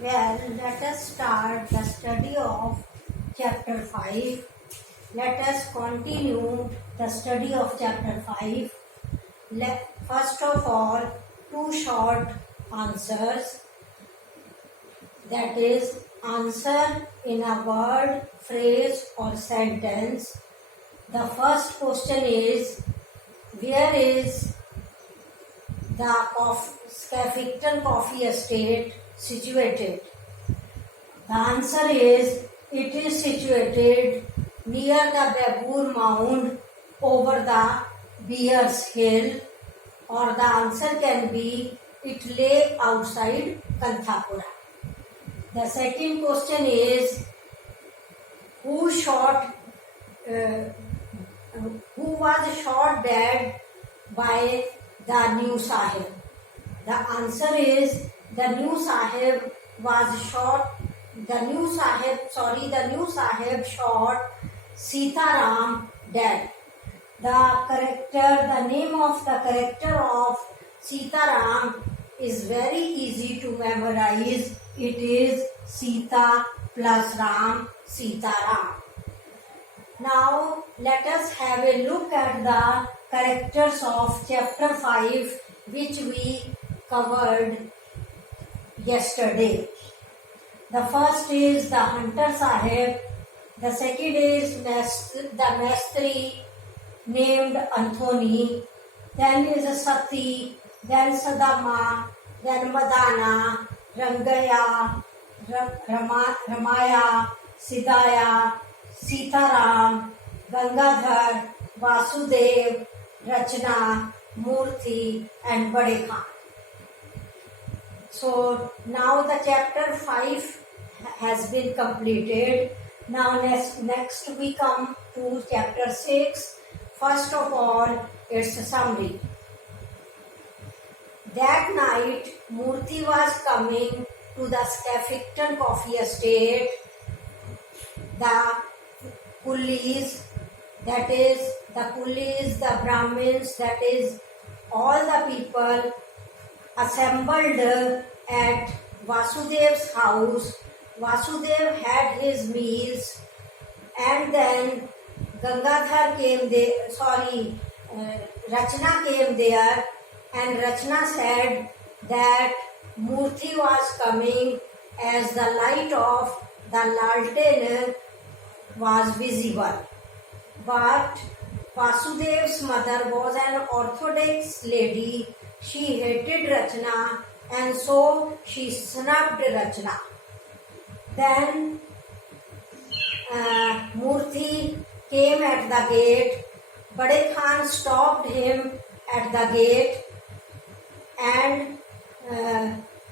Well, let us start the study of chapter 5. Let us continue the study of chapter 5. First of all, two short answers. That is, answer in a word, phrase or sentence. The first question is, where is the Skeffington Coffee Estate situated? The answer is, it is situated near the Babur Mound over the Beers Hill, or the answer can be, it lay outside Kanthapura. The second question is, who was shot dead by the new Sahib? The answer is, the new Sahib shot Sitaram dead. The name of the character of Sitaram is very easy to memorize. It is Sita plus Ram, Sitaram. Now let us have a look at the characters of chapter 5, which we covered yesterday. The first is the Hunter Sahib. The second is the Mastri named Anthony. Then is Sati, then Sadama, then Madana, Rangaya, Ramaya, Sidaya, Sitaram, Gangadhar, Vasudev, Rachna, Murthy and Bade Khan. So now the chapter 5 has been completed. Now next we come to chapter 6. First of all, it's a summary. That night, Murthy was coming to the Skeffington Coffee Estate. The coolies, the Brahmins, that is, all the people assembled at Vasudev's house. Vasudev had his meals, and then Rachna came there, and Rachna said that Murthy was coming as the light of the Lalten was visible. But Vasudev's mother was an orthodox lady. She hated Rachna, and so she snubbed Rachna. Then Murthy came at the gate. Bade Khan stopped him at the gate and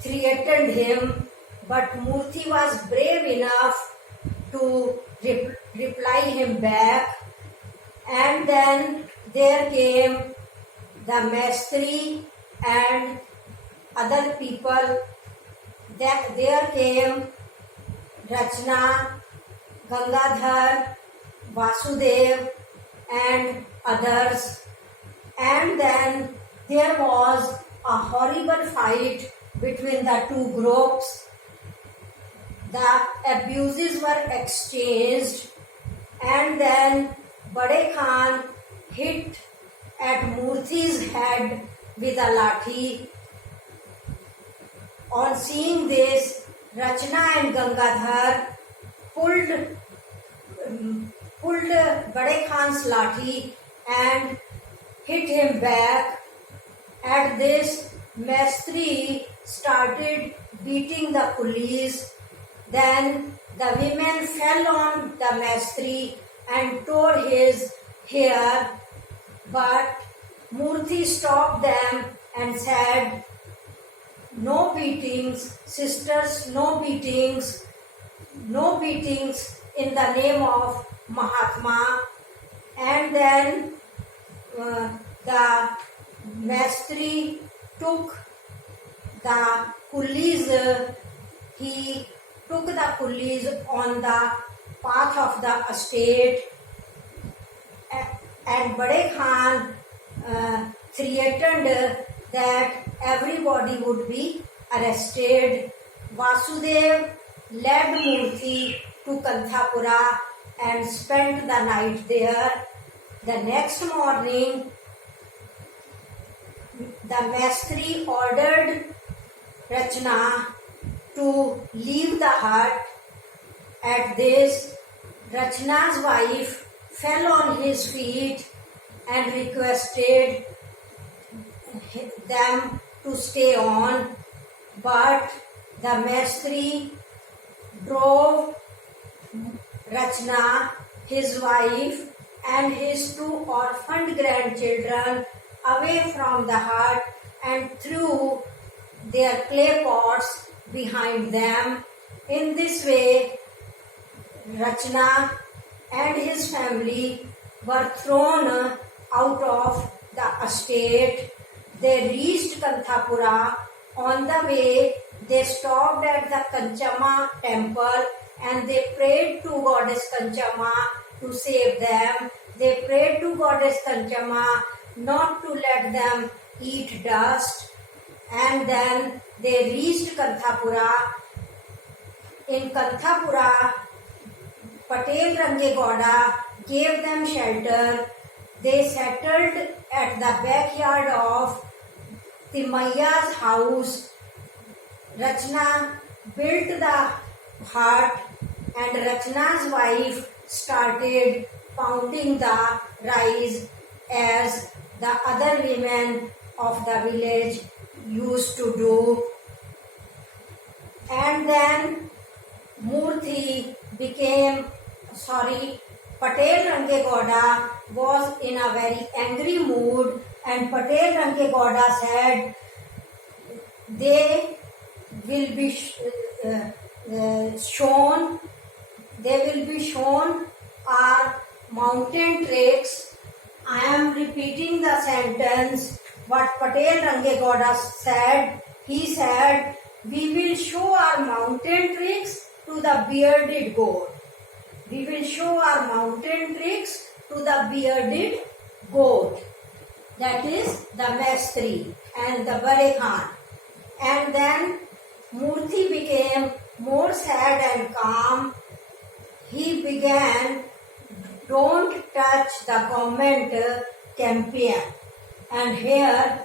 threatened him, but Murthy was brave enough to reply him back. And then there came the Mastri and other people. There came Rachna, Gangadhar, Vasudev and others. And then there was a horrible fight between the two groups. The abuses were exchanged, and then Bade Khan hit at Murthy's head with a lathi. On seeing this, Rachna and Gangadhar pulled Bade Khan's lathi and hit him back. At this, Mastri started beating the coolies. Then the women fell on the Mastri and tore his hair, but Murthy stopped them and said, "No beatings, sisters, no beatings in the name of Mahatma." And then the Mastri took the coolies, he took the coolies on the path of the estate, and Bade Khan threatened that everybody would be arrested Vasudev led Murthy to Kanthapura and spent the night there. The next morning, the Mastri ordered Rachna to leave the hut. At this, Rachna's wife fell on his feet and requested them to stay on, but the Mastri drove Rachna, his wife, and his two orphaned grandchildren away from the hut and threw their clay pots behind them. In this way, Rachna and his family were thrown out of the estate. They reached Kanthapura. On the way, they stopped at the Kanchama temple and they prayed to Goddess Kanchama to save them. They prayed to Goddess Kanchama not to let them eat dust. And then they reached Kanthapura. In Kanthapura, Patel Rangegowda gave them shelter. They settled at the backyard of Timaiya's house. Rachna built the hut and Rachna's wife started pounding the rice as the other women of the village used to do. And then Patel Rangegowda was in a very angry mood and Patel Rangegowda said they will be shown our mountain tricks. I am repeating the sentence what Patel Rangegowda said. He said, we will show our mountain tricks to the bearded goat. We will show our mountain tricks to the bearded goat. That is the Mastri and the Bare Khan. And then Murthy became more sad and calm. He began, don't touch the government campaign. And here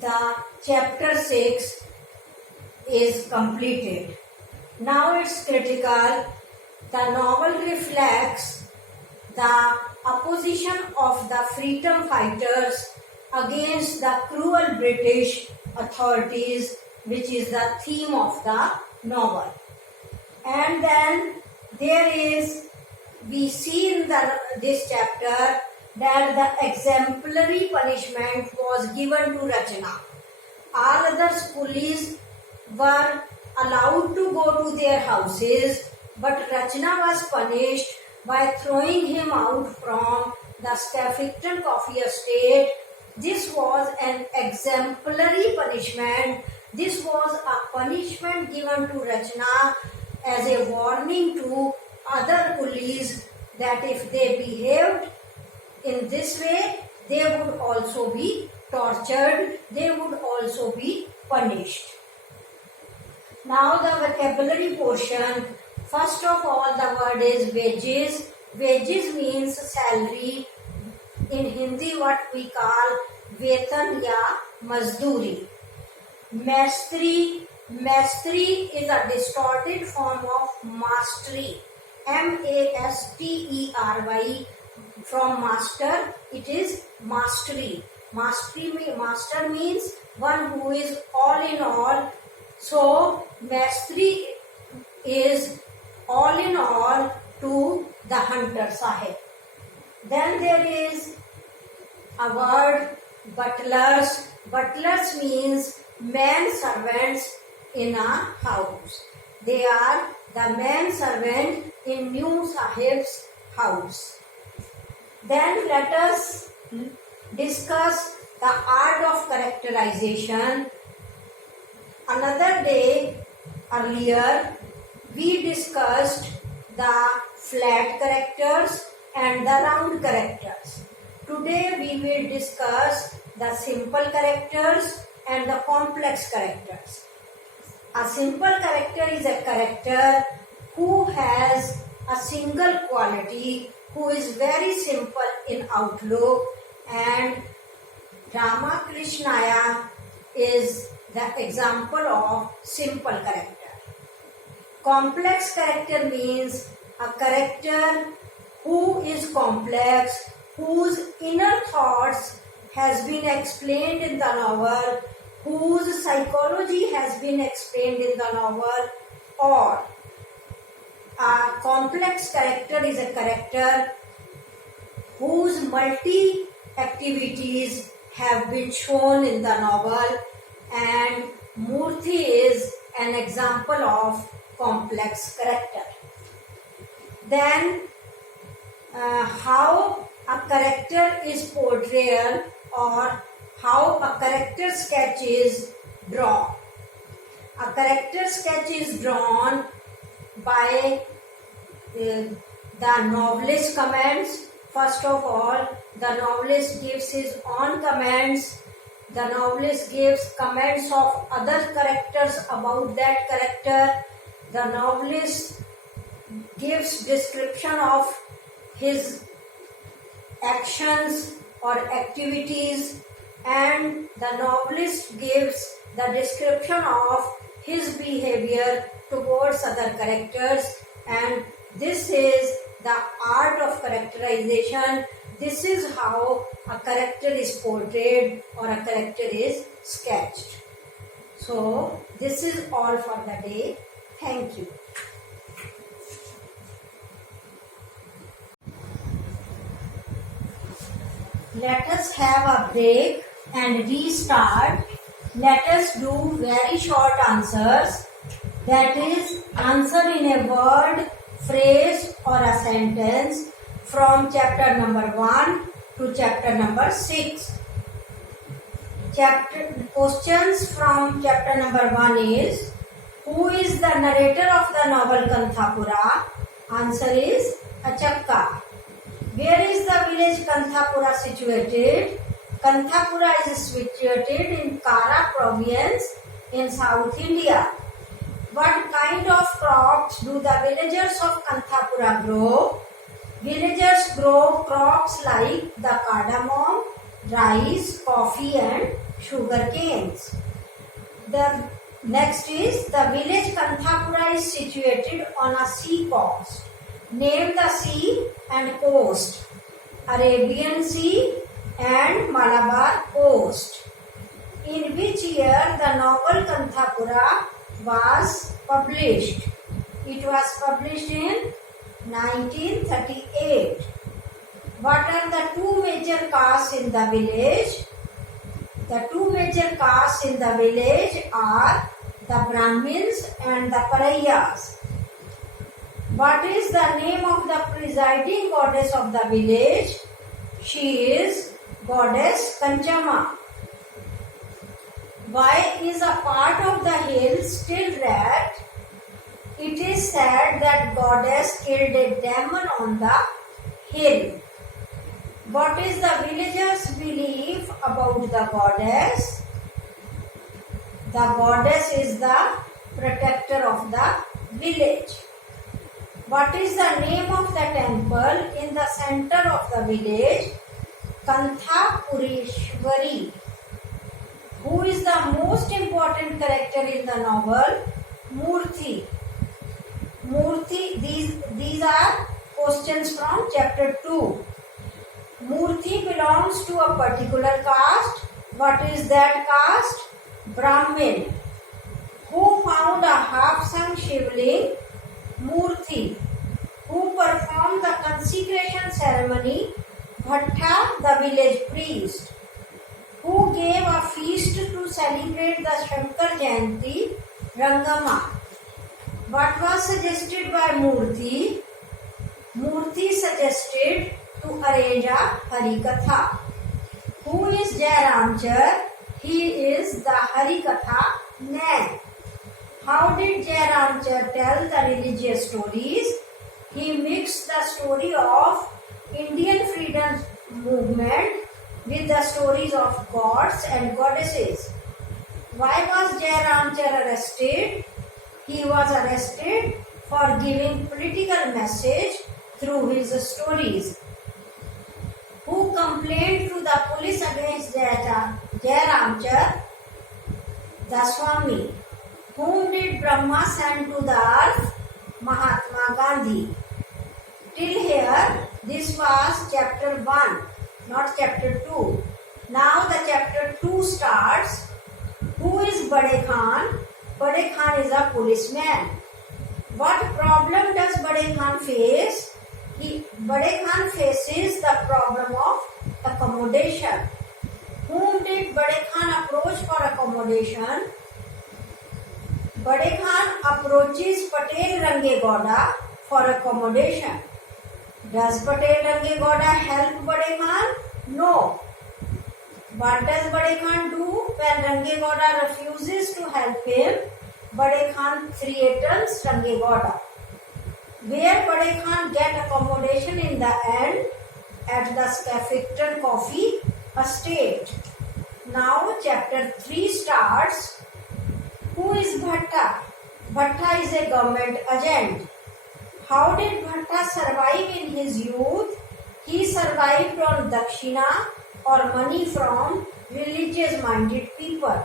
the chapter 6 is completed. Now it's critical. The novel reflects the opposition of the freedom fighters against the cruel British authorities, which is the theme of the novel. And then we see in this chapter that the exemplary punishment was given to Rachna. All other schoolies were allowed to go to their houses, but Rachna was punished by throwing him out from the Skeffington Coffee Estate. This was an exemplary punishment. This was a punishment given to Rachna as a warning to other coolies that if they behaved in this way, they would also be tortured, they would also be punished. Now the vocabulary portion. First of all, the word is wages. Wages means salary. In Hindi, what we call vetan ya mazduri. Mastri. Mastri is a distorted form of mastery. M-A-S-T-E-R-Y. From master, it is mastery. Master means one who is all in all. So, Mastri is all in all to the hunter sahib. Then there is a word butlers. Butlers means men servants in a house. They are the men servant in new sahib's house. Then let us discuss the art of characterization. Another day earlier, we discussed the flat characters and the round characters. Today we will discuss the simple characters and the complex characters. A simple character is a character who has a single quality, who is very simple in outlook, and Ramakrishnaya is the example of simple character. Complex character means a character who is complex, whose inner thoughts has been explained in the novel, whose psychology has been explained in the novel, or a complex character is a character whose multi-activities have been shown in the novel, and Murthy is an example of complex character. Then how a character is portrayed, or how a character sketch is drawn. A character sketch is drawn by the novelist comments. First of all, the novelist gives his own comments. The novelist gives comments of other characters about that character. The novelist gives description of his actions or activities, and the novelist gives the description of his behavior towards other characters, and this is the art of characterization. This is how a character is portrayed or a character is sketched. So this is all for the day. Thank you. Let us have a break and restart. Let us do very short answers. That is, answer in a word, phrase or a sentence from chapter number 1 to chapter number 6. Questions from chapter number 1 is, who is the narrator of the novel Kanthapura? Answer is Achakka. Where is the village Kanthapura situated? Kanthapura is situated in Kara province in South India. What kind of crops do the villagers of Kanthapura grow? Villagers grow crops like the cardamom, rice, coffee and sugar canes. The next is, the village Kanthapura is situated on a sea coast. Name the sea and coast. Arabian Sea and Malabar coast. In which year the novel Kanthapura was published? It was published in 1938. What are the two major castes in the village? The two major castes in the village are the Brahmins and the Paraiyas. What is the name of the presiding goddess of the village? She is goddess Kanchama. Why is a part of the hill still red? It is said that goddess killed a demon on the hill. What is the villagers' belief about the goddess? The goddess is the protector of the village. What is the name of the temple in the center of the village? Kanthapureshwari. Who is the most important character in the novel? Murthy. These are questions from chapter 2. Murthy belongs to a particular caste. What is that caste? Brahmin. Who found a half-sung Shivling? Murthy. Who performed the consecration ceremony? Bhatta, the village priest. Who gave a feast to celebrate the Shankar Jayanti? Rangama. What was suggested by Murthy? Murthy suggested to arrange a Harikatha. Who is Jairamchar? He is the Harikatha man. How did Jairamchar tell the religious stories? He mixed the story of Indian freedom movement with the stories of gods and goddesses. Why was Jai Ramchar arrested? He was arrested for giving political message through his stories. Who complained to the police against Jai Ramchar? The Swami. Whom did Brahma send to the earth? Mahatma Gandhi. Till here, this was chapter 1, not chapter 2. Now the chapter 2 starts. Who is Bade Khan? Bade Khan is a policeman. What problem does Bade Khan face? Bade Khan faces the problem of accommodation. Whom did Bade Khan approach for accommodation? Bade Khan approaches Patel Range Gowda for accommodation. Does Patel Range Gowda help Bade Khan? No. What does Bade Khan do when Range Gowda refuses to help him? Bade Khan threatens Range Gowda. Where Bade Khan get accommodation in the end? At the Skeffington Coffee Estate. Now chapter 3 starts. Who is Bhatta? Bhatta is a government agent. How did Bhatta survive in his youth? He survived on dakshina or money from religious minded people.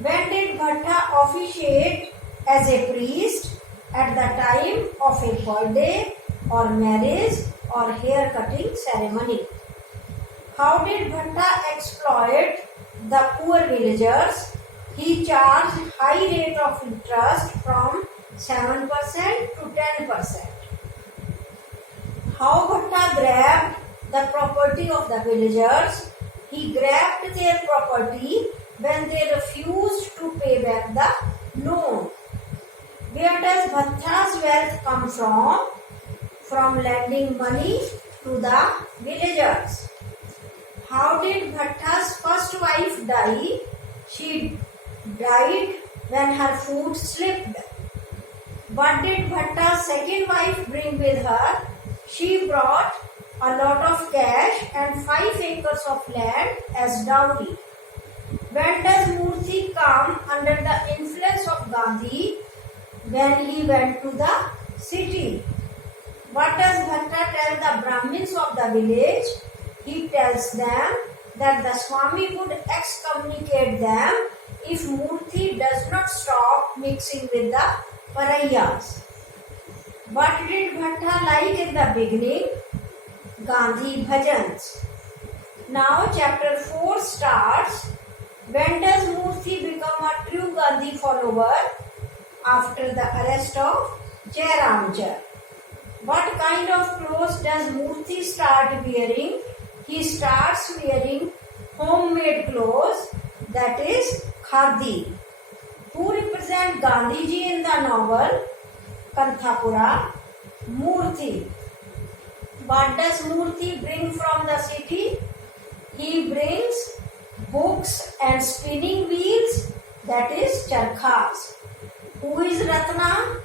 When did Bhatta officiate as a priest? At the time of a birthday or marriage or hair cutting ceremony. How did Bhatta exploit the poor villagers? He charged high rate of interest from 7% to 10%. How Bhatta grabbed the property of the villagers? He grabbed their property when they refused to pay back the loan. Where does Bhatta's wealth come from? From lending money to the villagers. How did Bhatta's first wife die? She died when her foot slipped. What did Bhatta's second wife bring with her? She brought a lot of cash and 5 acres of land as dowry. When does Murthy come under the influence of Gandhi? When he went to the city. What does Bhatta tell the Brahmins of the village? He tells them that the Swami would excommunicate them if Murthy does not stop mixing with the Parayas. What did Bhatta like in the beginning? Gandhi bhajans. Now chapter 4 starts. When does Murthy become a true Gandhi follower? After the arrest of Jai Ramchar. What kind of clothes does Murthy start wearing? He starts wearing homemade clothes, that is khadi. Who represent Gandhiji in the novel? Kanthapura. Murthy. What does Murthy bring from the city? He brings books and spinning wheels, that is charkhas. Who is Ratna?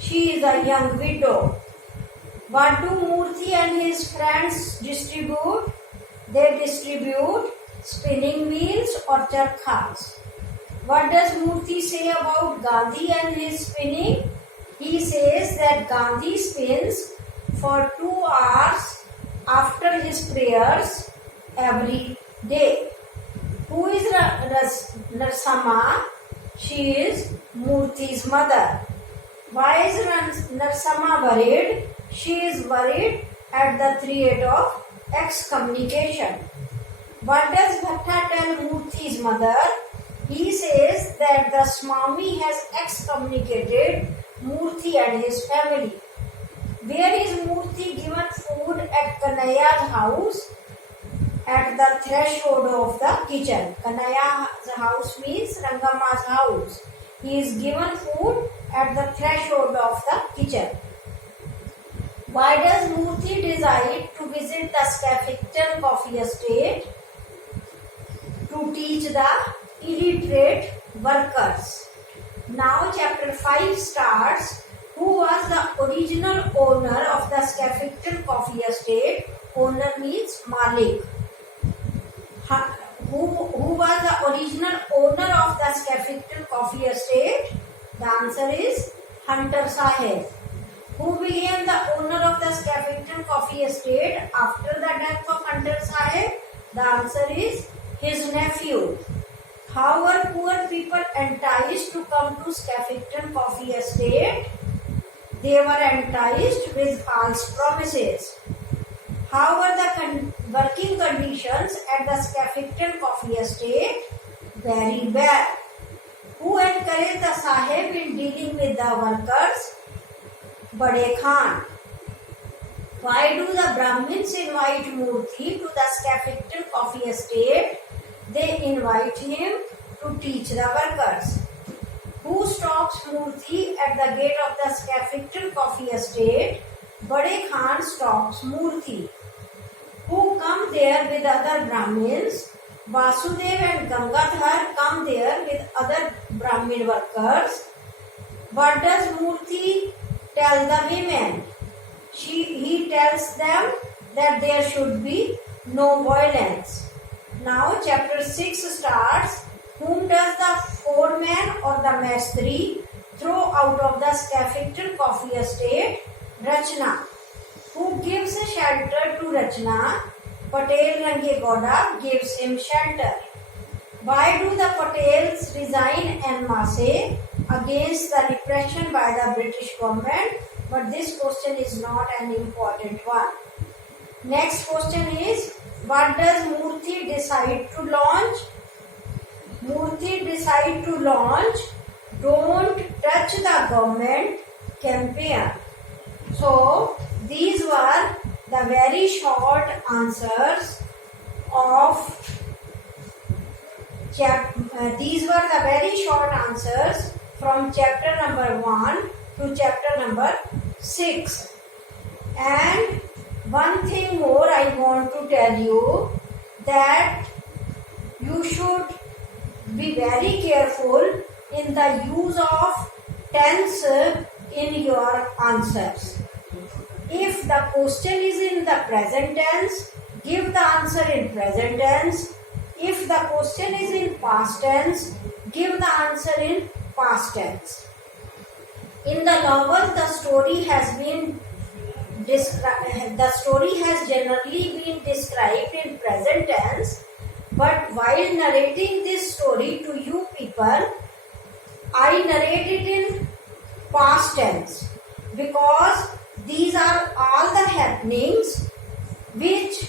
She is a young widow. What do Murthy and his friends distribute? They distribute spinning wheels or charkhas. What does Murthy say about Gandhi and his spinning? He says that Gandhi spins for 2 hours after his prayers every day. Who is Narsamma? She is Murthy's mother. Why is Narsamma worried? She is worried at the threat of excommunication. What does Bhatta tell Murthy's mother? He says that the Swami has excommunicated Murthy and his family. Where is Murthy given food at Kanaiya's house? At the threshold of the kitchen. Kanaiya's house means Rangamma's house. He is given food at the threshold of the kitchen. Why does Murthy decide to visit the Skeffington Coffee Estate? To teach the illiterate workers. Now chapter 5 starts. Who was the original owner of the Skeffington Coffee Estate? Owner means Malik. Who was the original owner of the Skeffington Coffee Estate? The answer is Hunter Sahib. Who became the owner of the Skeffington Coffee Estate after the death of Hunter Sahib? The answer is his nephew. How were poor people enticed to come to Skeffington Coffee Estate? They were enticed with false promises. How were the working conditions at the Skeffington Coffee Estate? Very bad. Who encouraged the Sahib in dealing with the workers? Bade Khan. Why do the Brahmins invite Murthy to the Skeffington Coffee Estate? They invite him to teach the workers. Who stops Murthy at the gate of the Skeffington Coffee Estate? Bade Khan stops Murthy. Who come there with other Brahmins? Vasudev and Gangadhar come there with other Brahmin workers. What does Murthy tell the women? He tells them that there should be no violence. Now chapter 6 starts. Whom does the foreman or the mastri throw out of the Skeffington Coffee Estate? Rachna. Who gives shelter to Rachna? Patel Range Gowda gives him shelter. Why do the Patels resign en masse against the repression by the British government? But this question is not an important one. Next question is, what does Murthy decide to launch? Murthy decide to launch Don't Touch the Government campaign. So these were the very short answers from chapter number 1 to chapter number 6. And one thing more I want to tell you, that you should be very careful in the use of tense in your answers. If the question is in the present tense, give the answer in present tense. If the question is in past tense, give the answer in past tense. In the novel, the story has generally been described in present tense, but while narrating this story to you people, I narrate it in past tense, because these are all the happenings which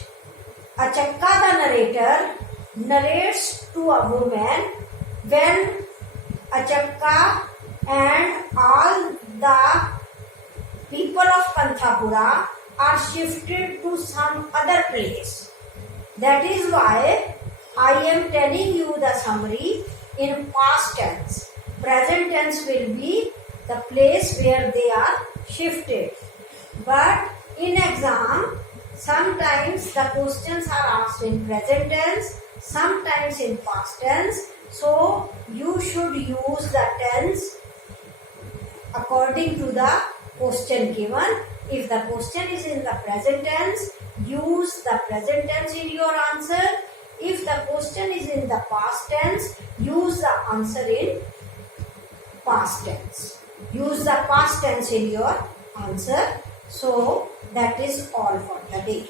Achakka the narrator narrates to a woman when Achakka and all the people of Panthapura are shifted to some other place. That is why I am telling you the summary in past tense. Present tense will be the place where they are shifted. But in exam, sometimes the questions are asked in present tense, sometimes in past tense. So you should use the tense according to the question given. If the question is in the present tense, use the present tense in your answer. If the question is in the past tense, use the answer in past tense. Use the past tense in your answer. So that is all for the day.